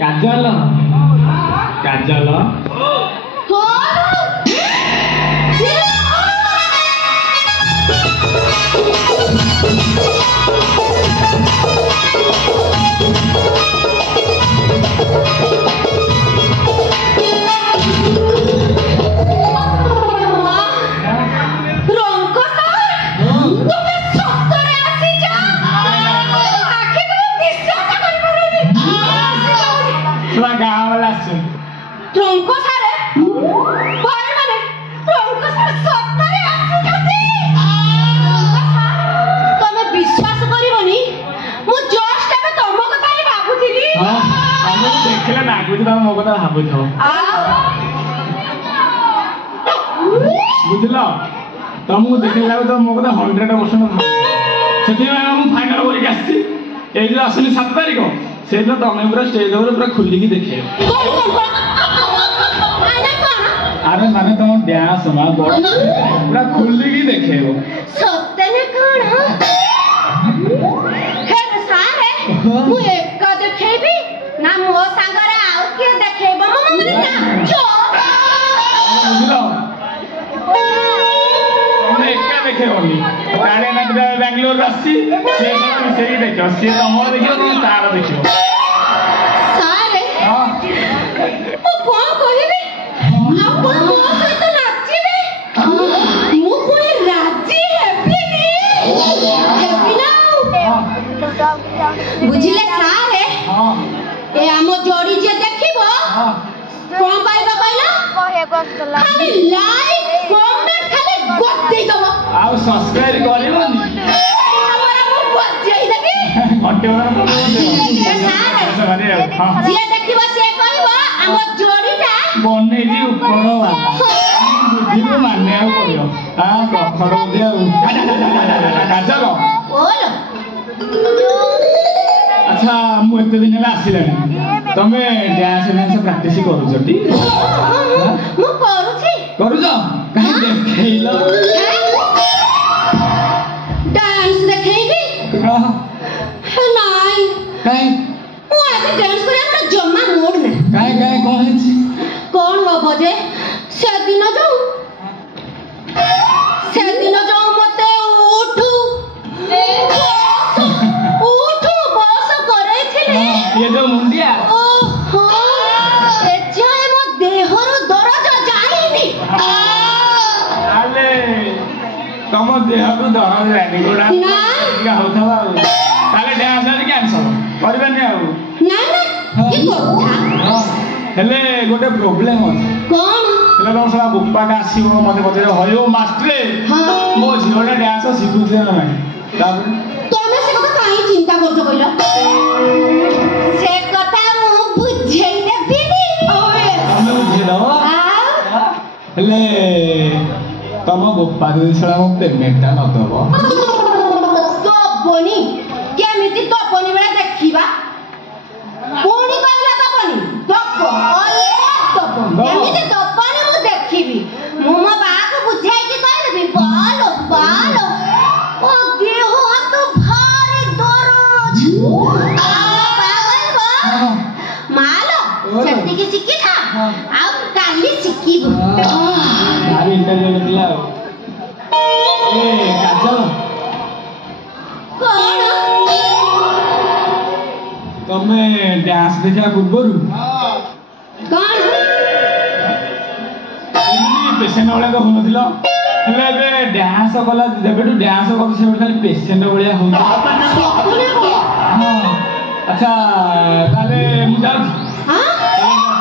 काजल काजल मो कथा भावुथ बुझल तुमको देखला तो मो कथा 100% से फाइनाल करके आसी जो आसनी 7 तारिख से तुम पूरा स्टेज पूरा खुलिकी देखे अरे माने तुम डांस पूरा खुलिकी देखे ना मो सांगरे आउ के देखेबो मम्मा ना जो ओने एका देखेबोनी काने ना बेंगलोर रसी से ही देखो से तमो देखियो तुम तार देखियो सारे हां ओ कोन कहिबे आपन मो सहित नाचिबे मु कोई राजी हेबिनी हेबिना बुझिले सारे हां ए आमो जोड़ी जे देखिबो कोन पाइबो कहला खाली लाइक कमेंट खाली गत्ते दबो आ सब्सक्राइब करिबोनी हमरा मु बजै देबी घंटे वाला बोलबो जे देखिबो से कहबो आमो जोड़ीटा बने जी ऊपर वाला बुझिबो माने आ पड़ियो आ कखर दे काजल बोलो अच्छा मु एते दिन ला आसिलानी तमे डांस प्रैक्टिस करू छटी मु करू छ काहे देखैलो डांस देखैबी नाइ काहे मु आज डांस करे हमरा जम्मा मूड नै काहे कोन है कोन हो जे से दिन जाऊ मते उठू बस करे थिले ये जो मुंडिया ओहो एजाय मो देहरो दरज जाईनी आले तम देहरो दरज जाईनी गोडा ना का होथबा ताले डांस आनी कैंसल करबेनी आ ना ना की कथा हेले गोटे प्रॉब्लम अछि कोन हेले तम सला बुप्पा का आसीबो मते पछरे हयो मास्टरे हां मो झियोडा डांस सिखुथे ना भाई तापर तमे से कथा काई चिंता करछो कइलो से कथा मु बुझै देबिनी ओए तमे बुझे दो हेले तम बुप्पा के सला मो पेमेंट न दबो तो बनी केमिति तो बनी बेला देखिबा कोनी कहला तो बनी दब केमिति दबनी मु देखिबी मु मो बाक बुझाई कि कह देबी बालो बालो ओ देह हाथ भारी दरज मालो सेति के सिक्की था आ काली सिक्कीबो भारी इंटरव्यू दिला ए काजल कोन तमे डांस देखा पूर्वरु कोन एमनी पेशेंट वाला को होनथिल हेले बे डांस कला जेबेटू डांस कर से खाली पेशेंट वाला हो हां अच्छा ताले मु जाउ हां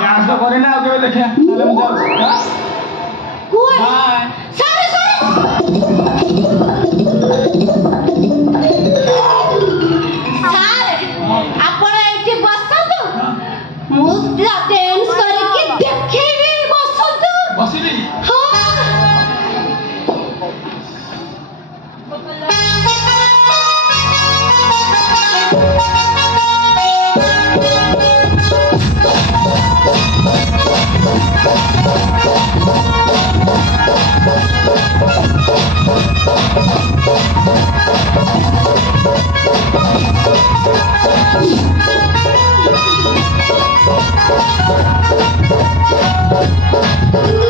डांस तो करे ना केबे देखा ताले मु जाउ हां कोन बाय सारे आपण एठी बसतु मु डांस करके देखेबी बसतु बसिली हां Thank you.